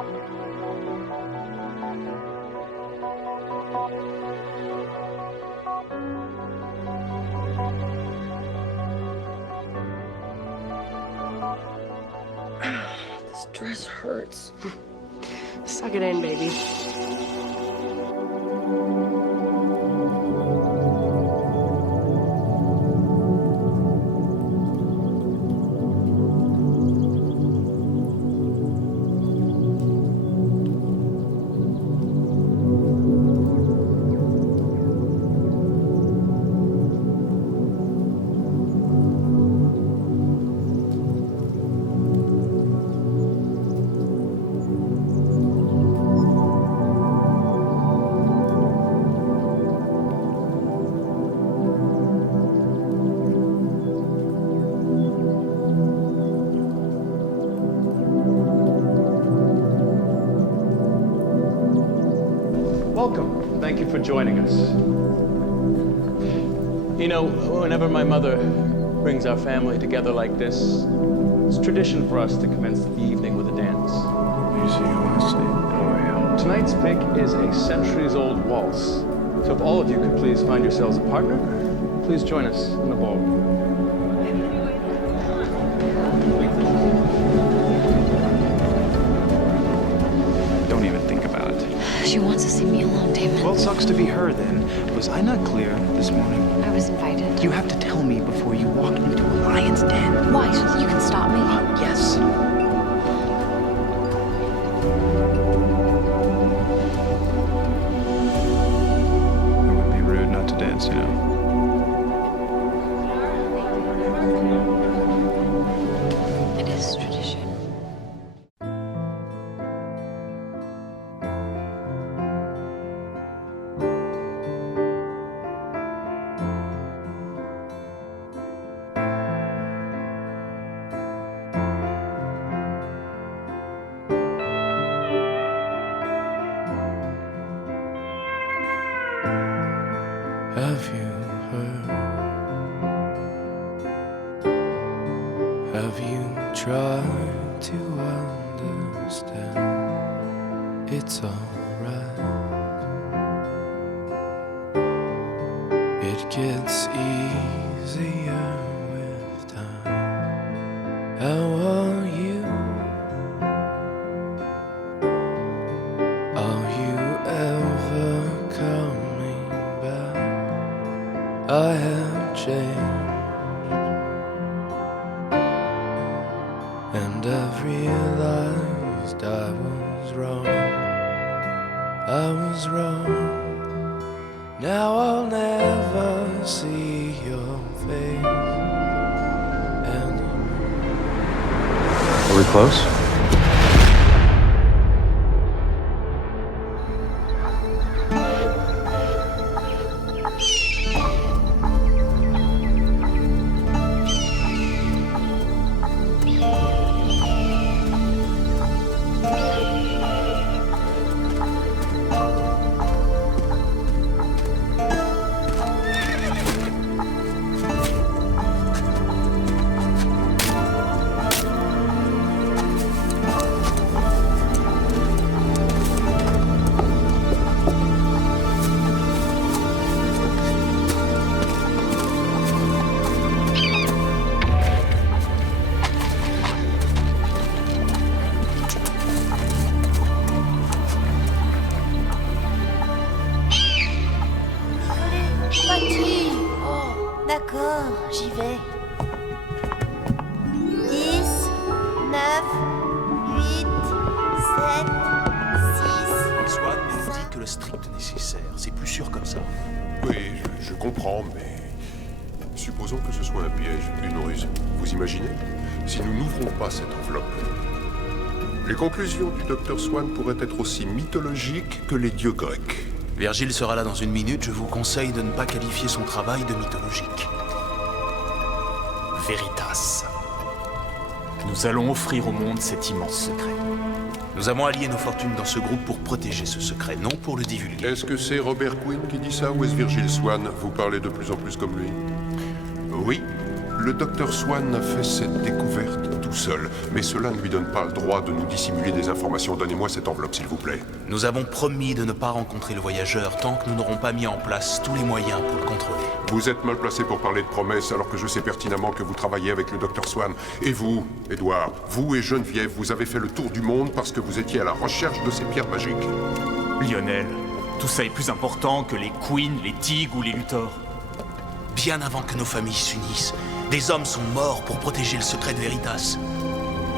This dress hurts. Suck it in, baby. Welcome. Thank you for joining us. You know, whenever my mother brings our family together like this, it's tradition for us to commence the evening with a dance. Easy, honestly. Oh, yeah. Tonight's pick is a centuries-old waltz. So if all of you could please find yourselves a partner, please join us in the ballroom. Don't even think about it. She wants to see me alone, Damon. Well, it sucks to be her then. Was I not clear this morning? I was invited. You have to tell me before you walk into a lion's den. Why? So that you can stop me? Yes. It would be rude not to dance, you know. It is tradition. Have you heard? Have you tried to understand? It's alright. It gets easier with time. How are you? Are you ever coming back? I have changed, and I've realized I was wrong. I was wrong. Now I'll never see your face anymore. Are we close? D'accord, j'y vais. 10, 9, 8, 7, 6... Swan nous dit que le strict nécessaire, c'est plus sûr comme ça. Oui, je comprends, mais... Supposons que ce soit un piège, une ruse. Vous imaginez? Si nous n'ouvrons pas cette enveloppe, les conclusions du docteur Swan pourraient être aussi mythologiques que les dieux grecs. Virgile sera là dans une minute, je vous conseille de ne pas qualifier son travail de mythologique. Veritas. Nous allons offrir au monde cet immense secret. Nous avons allié nos fortunes dans ce groupe pour protéger ce secret, non pour le divulguer. Est-ce que c'est Robert Quinn qui dit ça ou est-ce Virgile Swan? Vous parlez de plus en plus comme lui. Oui, Le docteur Swan a fait cette découverte tout seul, mais cela ne lui donne pas le droit de nous dissimuler des informations. Donnez-moi cette enveloppe, s'il vous plaît. Nous avons promis de ne pas rencontrer le voyageur tant que nous n'aurons pas mis en place tous les moyens pour le contrôler. Vous êtes mal placé pour parler de promesses, alors que je sais pertinemment que vous travaillez avec le docteur Swan. Et vous, Edward, vous et Geneviève, vous avez fait le tour du monde parce que vous étiez à la recherche de ces pierres magiques. Lionel, tout ça est plus important que les Queens, les Tigres ou les Luthor. Bien avant que nos familles s'unissent, des hommes sont morts pour protéger le secret de Veritas.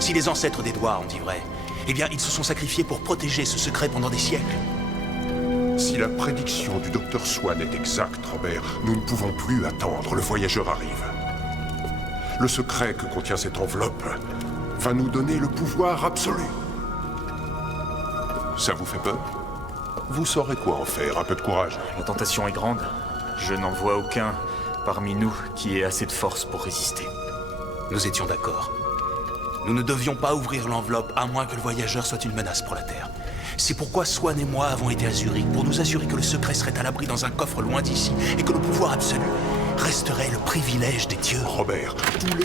Si les ancêtres d'Edward ont dit vrai, eh bien, ils se sont sacrifiés pour protéger ce secret pendant des siècles. Si la prédiction du docteur Swan est exacte, Robert, nous ne pouvons plus attendre. Le voyageur arrive. Le secret que contient cette enveloppe va nous donner le pouvoir absolu. Ça vous fait peur? Vous saurez quoi en faire, un peu de courage. La tentation est grande. Je n'en vois aucun parmi nous qui ait assez de force pour résister. Nous étions d'accord. Nous ne devions pas ouvrir l'enveloppe à moins que le voyageur soit une menace pour la Terre. C'est pourquoi Swan et moi avons été à Zurich, pour nous assurer que le secret serait à l'abri dans un coffre loin d'ici et que le pouvoir absolu resterait le privilège des dieux. Robert, tous les...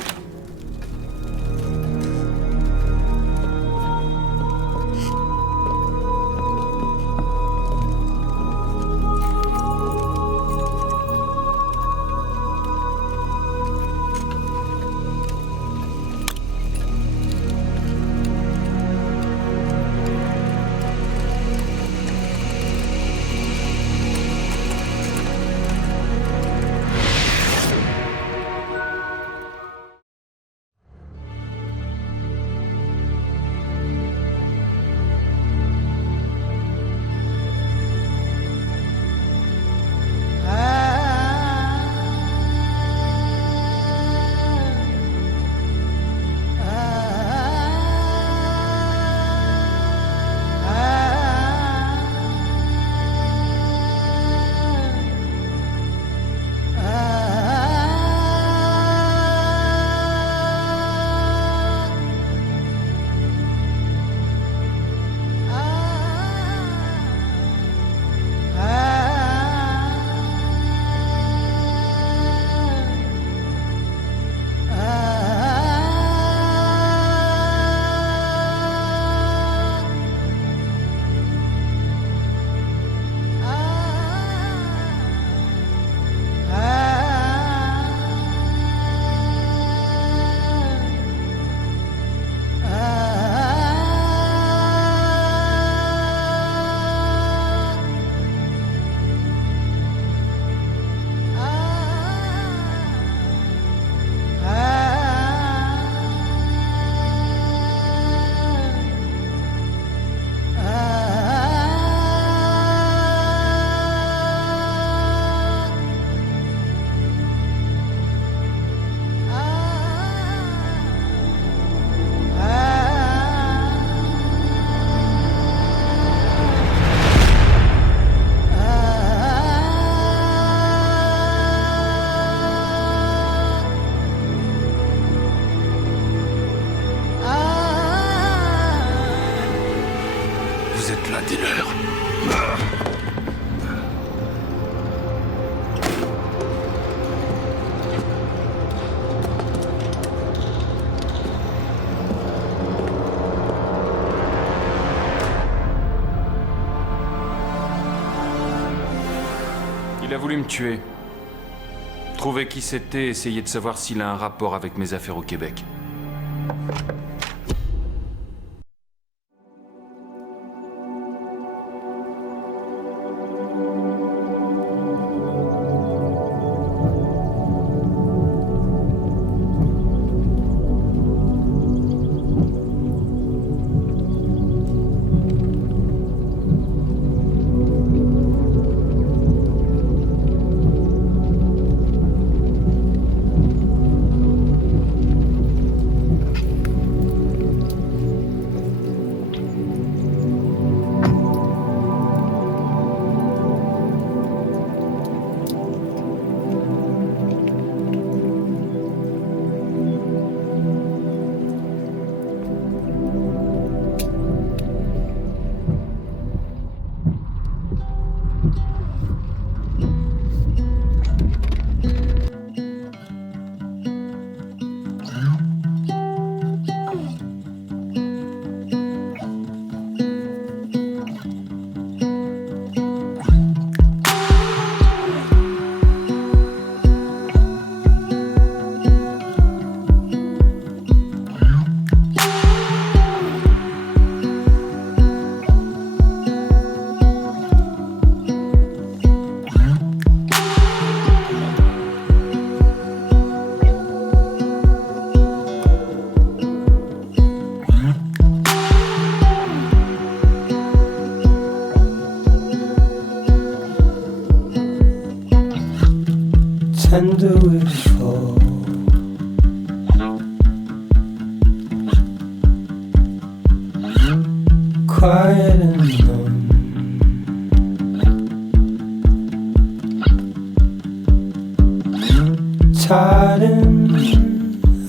Il a voulu me tuer. Trouver qui c'était, essayer de savoir s'il a un rapport avec mes affaires au Québec.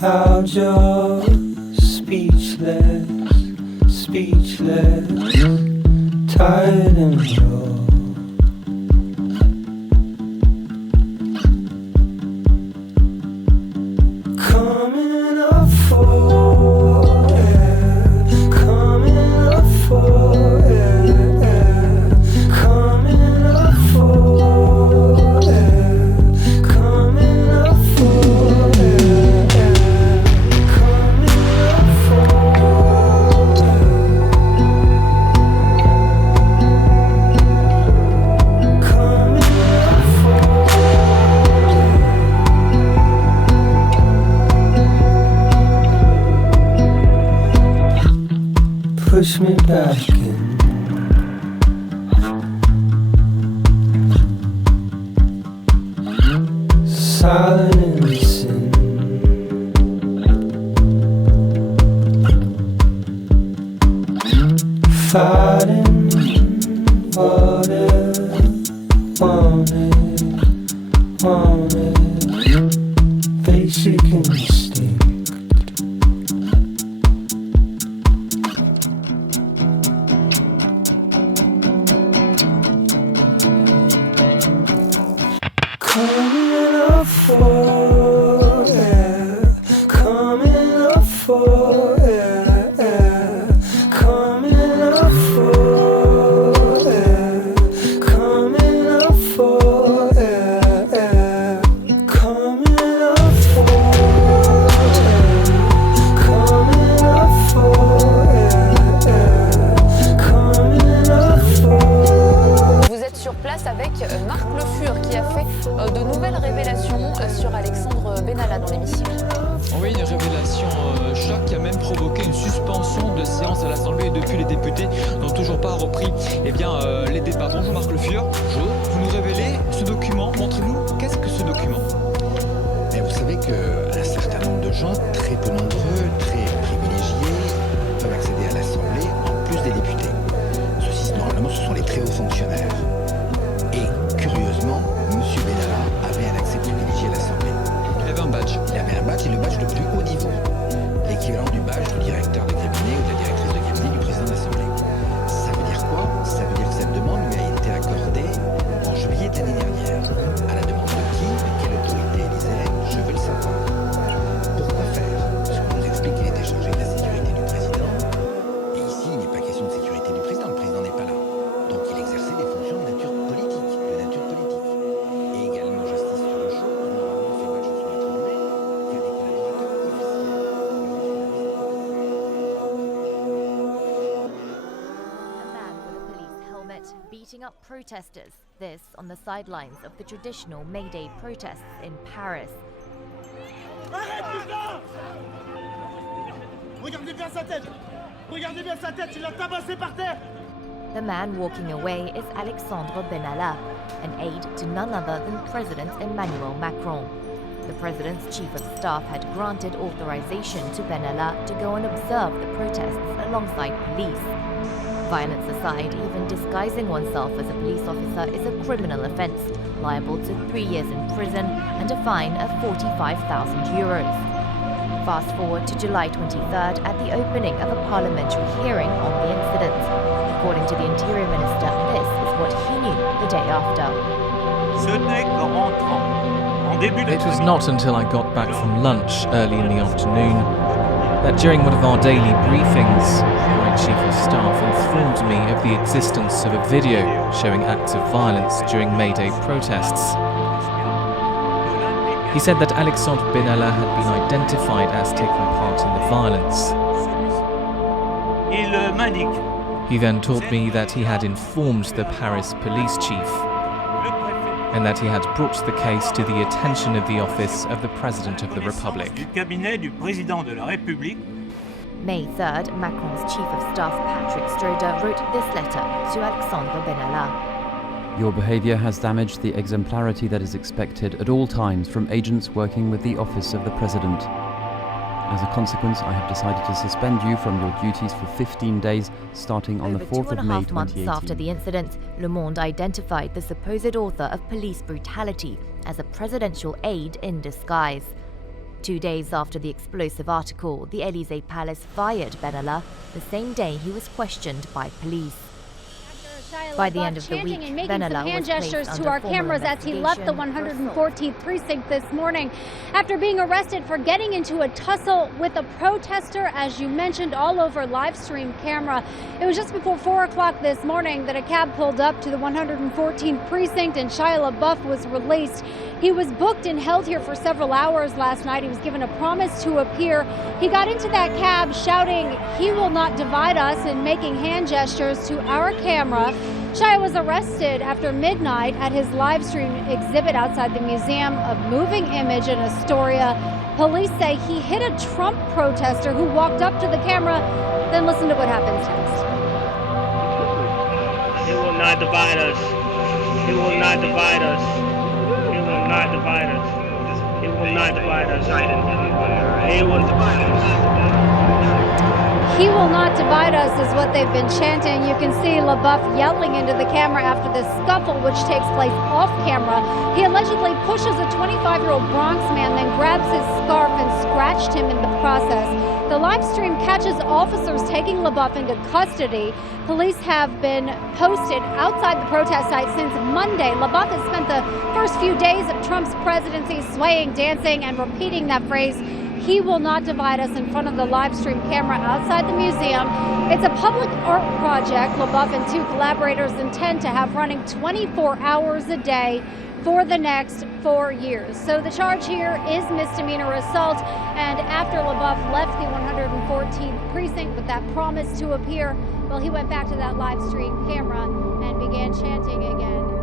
How just speechless, speechless, tired and raw. Coming up for air, coming up for air, coming up for air, coming up for air, coming up for push me back in. Silent in sin. Fighting water, want it, basic instinct. Coming up for air, coming up for air, coming up for air, coming up for air, coming up for air, coming up for air, coming up for. Vous êtes sur place avec Marc Le Fur qui a fait de nouvelles révélations sur Alexandre Benalla dans l'hémicycle. Oui, une révélation choc qui a même provoqué une suspension de séance à l'Assemblée et depuis les députés n'ont toujours pas repris les débats. Bonjour Marc Le Fur, vous nous révélez ce document, montrez-nous, qu'est-ce que ce document? Mais vous savez qu'un certain nombre de gens, très peu nombreux, très privilégiés, peuvent accéder à l'Assemblée en plus des députés. Ceci, normalement, ce sont les très hauts fonctionnaires. Et curieusement, M. Benalla avait un accès privilégié à l'Assemblée. Il avait un badge. Il avait un badge et le badge de plus haut niveau. L'équivalent du badge du directeur de cabinet ou de la directrice de cabinet du président de l'Assemblée. Ça veut dire quoi? Ça veut dire que cette demande lui a été accordée en juillet de l'année dernière. À la demande de qui? De quelle autorité? Elle disait, je veux le savoir. Pourquoi faire? Parce qu'on nous explique qu'il était chargé de la sécurité du président. Et ici, il n'est pas question de sécurité du président. Le président n'est pas là. Donc il exerçait des fonctions de nature politique. Et également justice sur le champ. Normalement, ces badges sont attribués qu'à des collaborateurs officiels. A man with a police helmet beating up protesters. This on the sidelines of the traditional May Day protests in Paris. Arrête, putain! Regardez bien sa tête! Regardez bien sa tête, il l'a tabassé par terre! The man walking away is Alexandre Benalla, an aide to none other than President Emmanuel Macron. The president's chief of staff had granted authorization to Benalla to go and observe the protests alongside police. Violence aside, even disguising oneself as a police officer is a criminal offence, liable to 3 years in prison and a fine of €45,000. Fast forward to July 23rd at the opening of a parliamentary hearing on the incident. According to the Interior Minister, this is what he knew the day after. It was not until I got back from lunch early in the afternoon that during one of our daily briefings, my Chief of Staff informed me of the existence of a video showing acts of violence during May Day protests. He said that Alexandre Benalla had been identified as taking part in the violence. He then told me that he had informed the Paris police chief and that he had brought the case to the attention of the office of the President of the Republic. May 3rd, Macron's Chief of Staff Patrick Stroder wrote this letter to Alexandre Benalla. Your behaviour has damaged the exemplarity that is expected at all times from agents working with the office of the President. As a consequence, I have decided to suspend you from your duties for 15 days, starting on the 4th of May 2018. 2.5 months after the incident, Le Monde identified the supposed author of police brutality as a presidential aide in disguise. 2 days after the explosive article, the Élysée Palace fired Benalla the same day he was questioned by police. By the end of the week, Benalla was placed under to our cameras as he left the 114th precinct this morning after being arrested for getting into a tussle with a protester, as you mentioned, all over live stream camera. It was just before 4 o'clock this morning that a cab pulled up to the 114th precinct and Shia LaBeouf was released. He was booked and held here for several hours last night. He was given a promise to appear. He got into that cab shouting, "He will not divide us," and making hand gestures to our camera. Shia was arrested after midnight at his live stream exhibit outside the Museum of Moving Image in Astoria. Police say he hit a Trump protester who walked up to the camera. Then listen to what happens next. It will not divide us. It will not divide us. It will not divide us. It will not divide us. It will divide us. "He will not divide us" is what they've been chanting. You can see LaBeouf yelling into the camera after the scuffle, which takes place off camera. He allegedly pushes a 25-year-old Bronx man, then grabs his scarf and scratched him in the process. The live stream catches officers taking LaBeouf into custody. Police have been posted outside the protest site since Monday. LaBeouf has spent the first few days of Trump's presidency swaying, dancing, and repeating that phrase, "He will not divide us," in front of the live stream camera outside the museum. It's a public art project LaBeouf and two collaborators intend to have running 24 hours a day for the next 4 years. So the charge here is misdemeanor assault, and after LaBeouf left the 114th precinct with that promise to appear, well, he went back to that live stream camera and began chanting again.